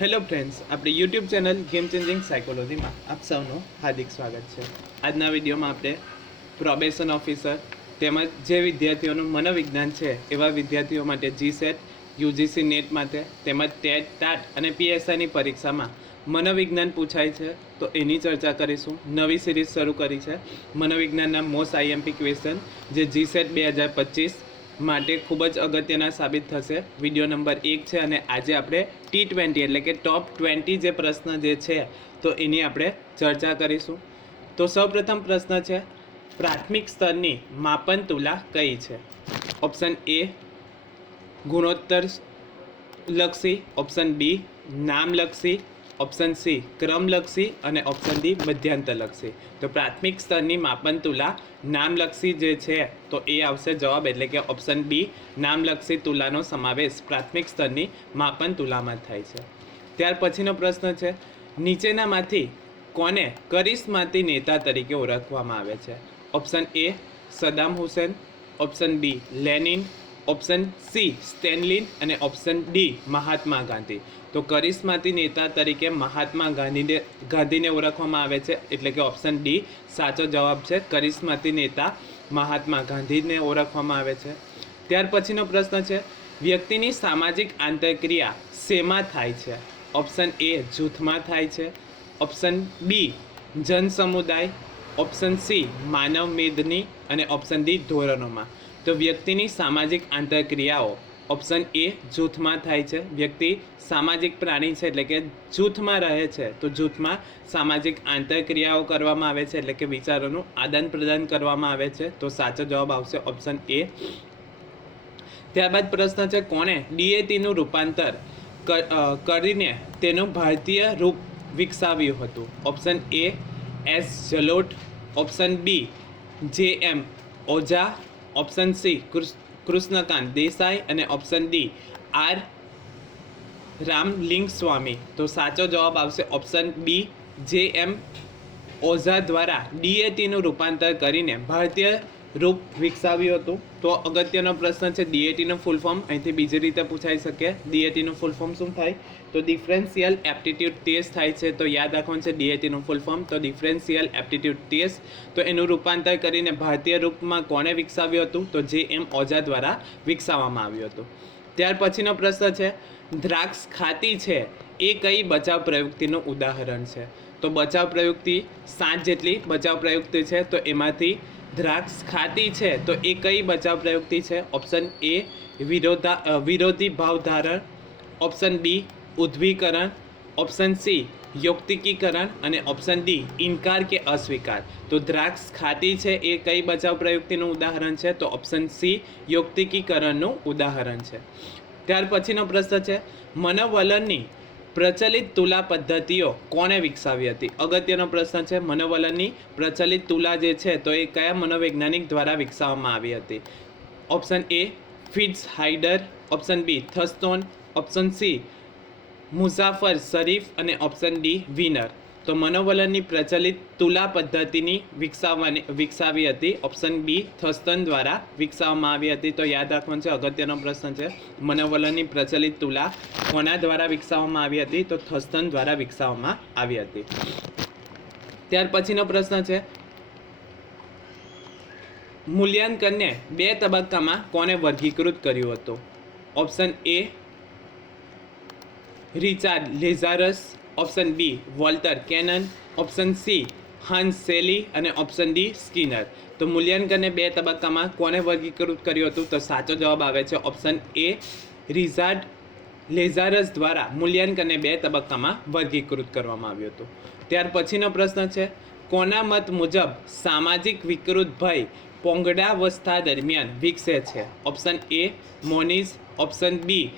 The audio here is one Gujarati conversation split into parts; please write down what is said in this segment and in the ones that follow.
હેલો ફ્રેન્ડ્સ આપણી યુટ્યુબ ચેનલ ગેમ ચેન્જિંગ સાયકોલોજીમાં આપ સૌનું હાર્દિક સ્વાગત છે. આજના વિડીયોમાં આપણે પ્રોબેશન ઓફિસર તેમજ જે વિદ્યાર્થીઓનું મનોવિજ્ઞાન છે, એવા વિદ્યાર્થીઓ માટે જી સેટ યુજીસી નેટ માટે તેમજ ટેટ ટાટ અને પીએસઆઈની પરીક્ષામાં મનોવિજ્ઞાન પૂછાય છે. તો એની ચર્ચા કરીશું. નવી સિરીઝ શરૂ કરી છે. મનોવિજ્ઞાનના મોસ્ટ આઈએમપી ક્વેશ્ચન જે જી સેટ બે હજાર પચીસ માટે ખૂબ જ અગત્યના સાબિત થશે. વીડિયો નંબર એક છે અને આજે આપણે ટી ટ્વેન્ટી એટલે કે ટોપ ટ્વેન્ટી જે પ્રશ્ન જે છે, તો એની આપણે ચર્ચા કરીશું. તો સૌપ્રથમ પ્રશ્ન છે, પ્રાથમિક સ્તરની માપન તુલા કઈ છે? ઓપ્શન એ ગુણોત્તર લક્ષી ઓપ્શન બી, નામલક્ષી. ઓપ્શન સી ક્રમલક્ષી અને ઓપ્શન ડી મધ્યાંતરલક્ષી. તો પ્રાથમિક સ્તરની માપન તુલા નામલક્ષી જે છે, તો એ આવશે જવાબ એટલે કે ઓપ્શન બી નામલક્ષી તુલાનો સમાવેશ પ્રાથમિક સ્તરની માપન તુલામાં થાય છે. ત્યાર પછીનો પ્રશ્ન છે, નીચેનામાંથી કોને કરિશ્માતી નેતા તરીકે ઓળખવામાં આવે છે? Option A Saddam Hussein option B Lenin option C, Stalin અને ઓપ્શન ડી, મહાત્મા ગાંધી. તો કરિશ્માતી નેતા તરીકે મહાત્મા ગાંધીને ગાંધીને ઓળખવામાં આવે છે, એટલે કે ઓપ્શન ડી, સાચો જવાબ છે કરિશ્માતી નેતા મહાત્મા ગાંધીને ઓળખવામાં આવે છે. ત્યાર પછીનો પ્રશ્ન છે, વ્યક્તિની સામાજિક આંતરક્રિયા શેમાં થાય છે? ઓપ્શન એ, જૂથમાં થાય છે. ઓપ્શન બી જન સમુદાય ઓપ્શન સી, માનવ મેદની. અને ઓપ્શન ડી, ધોરણોમાં. તો વ્યક્તિની સામાજિક આંતરક્રિયાઓ. ઓપ્શન એ જૂથમાં થાય છે. વ્યક્તિ સામાજિક પ્રાણી છે એટલે કે જૂથમાં રહે છે. તો જૂથમાં સામાજિક આંતરક્રિયાઓ કરવામાં આવે છે એટલે કે વિચારોનું આદાન પ્રદાન કરવામાં આવે છે. તો સાચો જવાબ આવશે ઓપ્શન એ ત્યારબાદ પ્રશ્ન છે કોણે ડીએટીનું રૂપાંતર કરીને તેનું ભારતીય રૂપ વિકસાવ્યું હતું? Option A S Jalota. Option B J M Ojha option C Krishnakant Desai અને option D R Ramaling Swami તો સાચો જવાબ આવશે option B J M Oza દ્વારા ડીએટીનું રૂપાંતર કરીને ભારતીય રૂપ વિકસાવ્યું હતું. તો અગત્યનો પ્રશ્ન છે ડીએટીનું ફૂલ ફોર્મ અહીંથી બીજી રીતે પૂછાઈ શકે. ડીએટીનું ફૂલ ફોર્મ શું થાય? તો ડિફરન્શિયલ એપ્ટિટ્યૂડ ટેસ્ટ થાય છે, તો યાદ રાખવાનું છે ડીએટીનું ફૂલ ફોર્મ તો ડિફરન્શિયલ એપ્ટિટ્યૂડ ટેસ્ટ તો એનું રૂપાંતર કરીને ભારતીય રૂપમાં કોણે વિકસાવ્યું હતું? તો જે એમ ઓઝા દ્વારા વિકસાવવામાં આવ્યું હતું. ત્યાર પછીનો પ્રશ્ન છે, દ્રાક્ષ ખાતી છે એ કઈ બચાવ પ્રયુક્તિનું ઉદાહરણ છે? તો બચાવ પ્રયુક્તિ સાત જેટલી બચાવ પ્રયુક્તિ છે, તો એમાંથી દ્રાક્ષ ખાતી છે, તો એ કઈ બચાવ પ્રયુક્તિ છે? ઓપ્શન એ વિરોધા વિરોધી ભાવ ધારણ ઓપ્શન બી ઉદ્વીકરણ ઓપ્શન સી યુક્તિકીકરણ અને ઓપ્શન ડી ઇનકાર કે અસ્વીકાર. તો દ્રાક્ષ ખાતી છે એ કઈ બચાવ પ્રયુક્તિનું ઉદાહરણ છે? તો ઓપ્શન સી યુક્તિકીકરણનું ઉદાહરણ છે. ત્યાર પછીનો પ્રશ્ન છે, મનોવલનની પ્રચલિત તુલા પદ્ધતિઓ કોણે વિકસાવી હતી? અગત્યનો પ્રશ્ન છે, મનોવલનની પ્રચલિત તુલા જે છે, તો એ કયા મનોવૈજ્ઞાનિક દ્વારા વિકસાવવામાં આવી હતી? Option A Fritz Heider option B Thurstone option C Muzafer Sherif અને ઓપ્શન ડી વિનર તો મનોવલનની પ્રચલિત તુલા પદ્ધતિની વિકસાવવાની, વિકસાવી હતી. ઓપ્શન બી થસ્તન દ્વારા વિકસાવવામાં આવી હતી. તો યાદ રાખવાનું છે, અગત્યનો પ્રશ્ન છે, મનોવલનની પ્રચલિત તુલા કોના દ્વારા વિકસાવવામાં આવી હતી? તો થસ્તન દ્વારા વિકસાવવામાં આવી હતી. ત્યાર પછીનો પ્રશ્ન છે, મૂલ્યાંકનને બે તબક્કામાં કોને વર્ગીકૃત કર્યું હતું? Option A Richard Lazarus option B Walter Cannon option C Hans Selye અને ઓપ્શન ડી સ્કિનર તો મૂલ્યાંકનને બે તબક્કામાં કોને વર્ગીકૃત કર્યું હતું? તો સાચો જવાબ આવે છે ઓપ્શન એ રિઝાર્ડ લેઝારસ દ્વારા મૂલ્યાંકનને બે તબક્કામાં વર્ગીકૃત કરવામાં આવ્યું હતું. ત્યાર પછીનો પ્રશ્ન છે, કોના મત મુજબ સામાજિક વિકૃત ભય પોંગડાવસ્થા દરમિયાન વિકસે છે? ઓપ્શન એ મોનિસ ઓપ્શન બી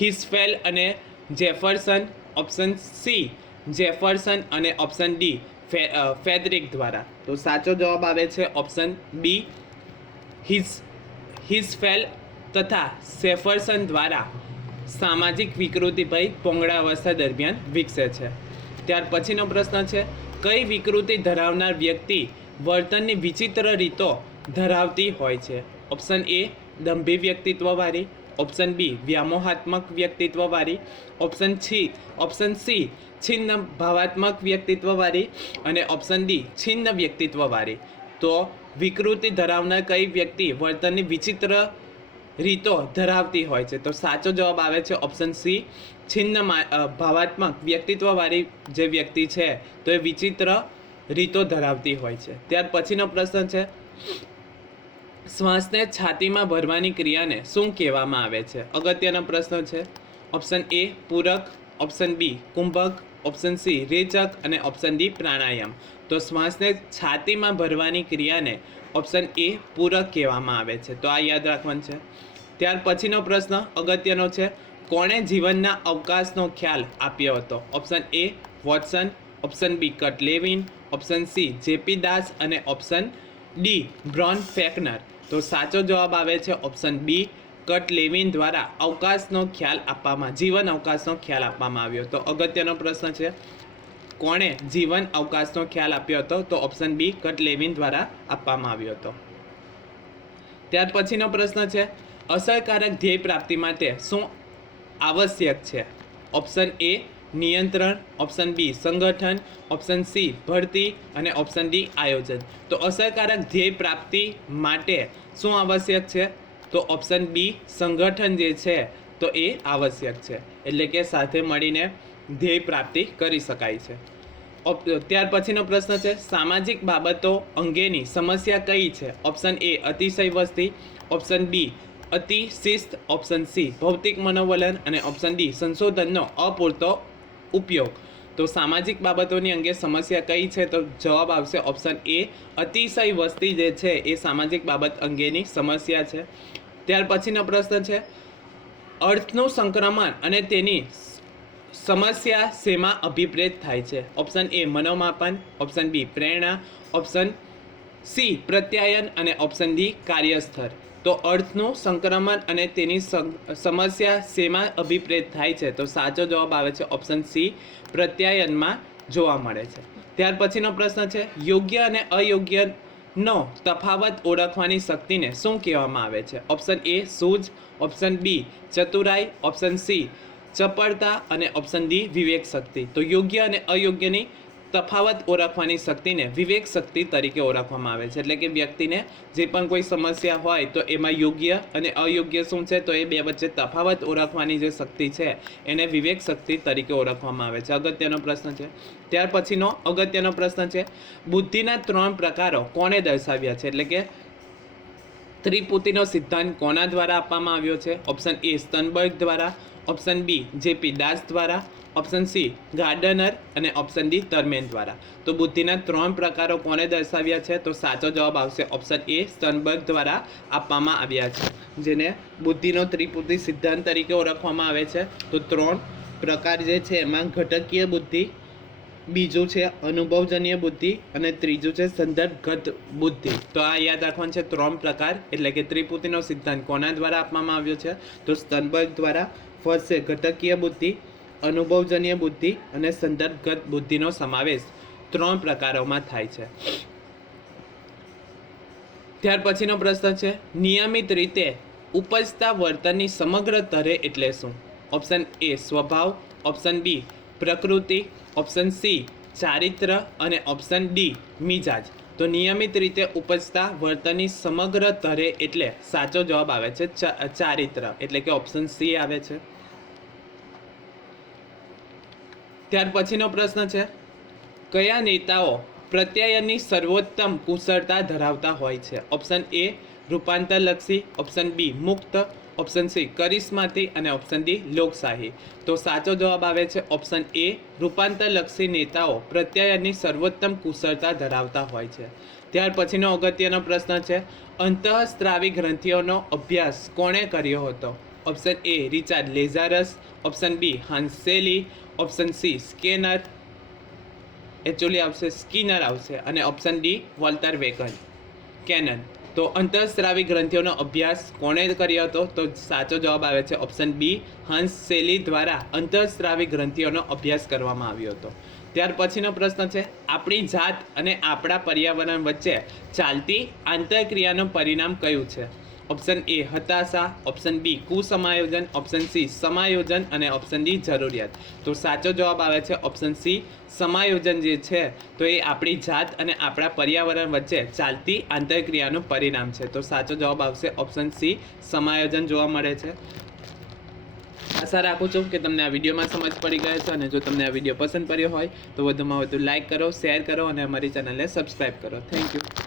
હિસ્ફેલ અને જેફરસન ઓપ્શન સી જેફરસન અને ઓપ્શન ડી ફેદરિક દ્વારા. તો સાચો જવાબ આવે છે ઓપ્શન બી હિસ હિસ્ફેલ તથા સેફરસન દ્વારા સામાજિક વિકૃતિ ભય પોંગળાવસ્થા દરમિયાન વિકસે છે. ત્યાર પછીનો પ્રશ્ન છે, કઈ વિકૃતિ ધરાવનાર વ્યક્તિ વર્તનની વિચિત્ર રીતો ધરાવતી હોય છે? ઓપ્શન એ દંભી વ્યક્તિત્વવાળી. ઓપ્શન બી વ્યામોહાત્મક વ્યક્તિત્વવાળી ઓપ્શન સી ઓપ્શન સી છિન્ન ભાવાત્મક વ્યક્તિત્વવાળી અને ઓપ્શન ડી છિન્ન વ્યક્તિત્વવાળી તો વિકૃતિ ધરાવનાર કઈ વ્યક્તિ વર્તનની વિચિત્ર રીતો ધરાવતી હોય છે? તો સાચો જવાબ આવે છે ઓપ્શન સી છિન્ન ભાવાત્મક વ્યક્તિત્વવાળી જે વ્યક્તિ છે, તો એ વિચિત્ર રીતો ધરાવતી હોય છે. ત્યાર પછીનો પ્રશ્ન છે શ્વાસને છાતીમાં ભરવાની ક્રિયાને શું કહેવામાં આવે છે? અગત્યનો પ્રશ્ન છે. ઓપ્શન એ, પૂરક. ઓપ્શન બી, કુંભક. ઓપ્શન સી, રેચક. અને ઓપ્શન ડી, પ્રાણાયામ. તો શ્વાસને છાતીમાં ભરવાની ક્રિયાને ઓપ્શન એ, પૂરક કહેવામાં આવે છે. તો આ યાદ રાખવાનું છે. ત્યાર પછીનો પ્રશ્ન અગત્યનો છે. કોણે જીવનના અવકાશનો ખ્યાલ આપ્યો હતો? Option A, Watson. Option B, Kurt Lewin. Option C JP Das. અને ઓપ્શન ડી, બ્રોન ફેકનર. તો સાચો જવાબ આવે છે ઓપ્શન બી કટ લેવિન દ્વારા અવકાશનો ખ્યાલ આપવામાં, જીવન અવકાશનો ખ્યાલ આપવામાં આવ્યો. તો અગત્યનો પ્રશ્ન છે, કોણે જીવન અવકાશનો ખ્યાલ આપ્યો હતો? તો ઓપ્શન બી કટ લેવિન દ્વારા આપવામાં આવ્યો હતો. ત્યાર પછીનો પ્રશ્ન છે, અસરકારક ધ્યેય પ્રાપ્તિ માટે શું આવશ્યક છે? ઓપ્શન એ નિયંત્રણ ઓપ્શન બી સંગઠન ઓપ્શન સી ભરતી અને ઓપ્શન ડી આયોજન. તો અસરકારક ધ્યેય પ્રાપ્તિ માટે શું આવશ્યક છે? તો ઓપ્શન બી સંગઠન જે છે, તો એ આવશ્યક છે. એટલે કે સાથે મળીને ધ્યેય પ્રાપ્તિ કરી શકાય છે. ત્યાર પછીનો પ્રશ્ન છે, સામાજિક બાબતો અંગેની સમસ્યા કઈ છે? ઓપ્શન એ અતિશય વસ્તી ઓપ્શન બી અતિ શિસ્ત ઓપ્શન સી ભૌતિક મનોવલન અને ઓપ્શન ડી સંશોધનનો અપૂરતો ઉપયોગ. તો સામાજિક બાબતોની અંગે સમસ્યા કઈ છે તો જવાબ આવશે ઓપ્શન એ અતિશય વસ્તી જે છે એ સામાજિક બાબત અંગેની સમસ્યા છે. ત્યાર પછીનો પ્રશ્ન છે, અર્થનું સંક્રમણ અને તેની સમસ્યા શેમાં અભિપ્રેત થાય છે? ઓપ્શન એ મનોમાપન ઓપ્શન બી પ્રેરણા ઓપ્શન સી, પ્રત્યાયન અને ઓપ્શન ડી કાર્યસ્થળ. તો અર્થનું સંક્રમણ અને તેની સમ- સમસ્યા શેમાં અભિપ્રેત થાય છે? તો સાચો જવાબ આવે છે ઓપ્શન સી પ્રત્યાયનમાં જોવા મળે છે. ત્યાર પછીનો પ્રશ્ન છે, યોગ્ય અને અયોગ્ય નો તફાવત ઓળખવાની શક્તિને શું કહેવામાં આવે છે? ઓપ્શન એ સૂઝ ઓપ્શન બી ચતુરાઈ. ઓપ્શન સી ચપળતા. અને ઓપ્શન ડી વિવેક શક્તિ. તો યોગ્ય અને અયોગ્યની તફાવત ઓળખવાની શક્તિને વિવેક શક્તિ તરીકે ઓળખવામાં આવે છે. એટલે કે વ્યક્તિને જે પણ કોઈ સમસ્યા હોય તો એમાં યોગ્ય અને અયોગ્ય શું છે તો એ બે વચ્ચે તફાવત ઓળખવાની જે શક્તિ છે એને વિવેક શક્તિ તરીકે ઓળખવામાં આવે છે. અગત્યનો પ્રશ્ન છે. ત્યાર પછીનો અગત્યનો પ્રશ્ન છે. બુદ્ધિના ત્રણ પ્રકારો કોણે દર્શાવ્યા છે? એટલે કે ત્રિપુતિનો સિદ્ધાંત કોના દ્વારા આપવામાં આવ્યો છે? ઓપ્શન એ સ્તનબર્ગ દ્વારા ઓપ્શન બી જેપી દાસ દ્વારા, ઓપ્શન સી ગાર્ડનર અને ઓપ્શન ડી ટર્મેન દ્વારા. તો બુદ્ધિના ત્રણ પ્રકારો કોને દર્શાવ્યા છે? તો સાચો જવાબ આવશે ઓપ્શન એ સ્તનબર્ગ દ્વારા આપવામાં આવ્યા છે, જેને બુદ્ધિનો ત્રિપુતિ સિદ્ધાંત તરીકે ઓળખવામાં આવે છે. તો ત્રણ પ્રકાર જે છે એમાં ઘટકીય બુદ્ધિ બીજું છે અનુભવજન્ય બુદ્ધિ અને ત્રીજું છે સંદર્ભગત બુદ્ધિ. તો આ યાદ રાખવાનું છે ત્રણ પ્રકાર, એટલે કે ત્રિપુતિનો સિદ્ધાંત કોના દ્વારા આપવામાં આવ્યો છે? તો સ્તનબર્ગ દ્વારા ફર્સ્ટ છે ઘટકીય બુદ્ધિ, અનુભવજન્ય બુદ્ધિ અને સંદર્ભગત બુદ્ધિનો સમાવેશ ત્રણ પ્રકારોમાં થાય છે. ત્યાર પછીનો પ્રશ્ન છે, નિયમિત રીતે ઉપજતા વર્તનની સમગ્ર તરે એટલે શું? ઓપ્શન એ સ્વભાવ, ઓપ્શન બી પ્રકૃતિ ઓપ્શન સી ચારિત્ર અને ઓપ્શન ડી મિજાજ. તો નિયમિત રીતે ઉપજતા વર્તનની સમગ્ર તરે એટલે સાચો જવાબ આવે છે ચારિત્ર. એટલે કે ઓપ્શન સી આવે છે. ત્યાર પછીનો પ્રશ્ન છે, કયા નેતાઓ પ્રત્યાયનની સર્વોત્તમ કુશળતા ધરાવતા હોય છે? ઓપ્શન એ રૂપાંતરલક્ષી. ઓપ્શન બી મુક્ત. ઓપ્શન સી કરિશ્માથી અને ઓપ્શન ડી લોકશાહી. તો સાચો જવાબ આવે છે ઓપ્શન એ રૂપાંતરલક્ષી નેતાઓ પ્રત્યાયનની સર્વોત્તમ કુશળતા ધરાવતા હોય છે. ત્યાર પછીનો અગત્યનો પ્રશ્ન છે, અંતઃસ્ત્રાવી ગ્રંથિઓનો અભ્યાસ કોણે કર્યો હતો? Option A Richard Lazarus. Option B Hans Selye option C Skinner. Actually આવશે, સ્કીનર આવશે. અને option D Walter Wagon. Cannon. તો અંતઃસ્રાવી ગ્રંથિઓનો અભ્યાસ કોણે કર્યો હતો? તો સાચો જવાબ આવે છે ઓપ્શન બી હંસ સેલી દ્વારા અંતઃસ્રાવી ગ્રંથિઓનો અભ્યાસ કરવામાં આવ્યો હતો. ત્યાર પછીનો પ્રશ્ન છે, આપણી જાત અને આપણા પર્યાવરણ વચ્ચે ચાલતી આંતરક્રિયાનું પરિણામ કયું છે? ઓપ્શન એ હતાશા. ઓપ્શન બી કુસમાયોજન. ઓપ્શન સી સમાયોજન. અને ઓપ્શન ડી જરૂરિયાત. તો સાચો જવાબ આવે છે ઓપ્શન સી સમાયોજન જે છે, તો એ આપણી જાત અને આપણા પર્યાવરણ વચ્ચે ચાલતી આંતરક્રિયાનું પરિણામ છે. તો સાચો જવાબ આવશે ઓપ્શન સી સમાયોજન જોવા મળે છે. આશા રાખું છું કે તમને આ વિડીયોમાં સમજ પડી ગયો છે અને જો તમને આ વીડિયો પસંદ પડ્યો હોય તો વધુમાં વધુ લાઇક કરો શેર કરો અને અમારી ચેનલને સબસ્ક્રાઈબ કરો. Thank you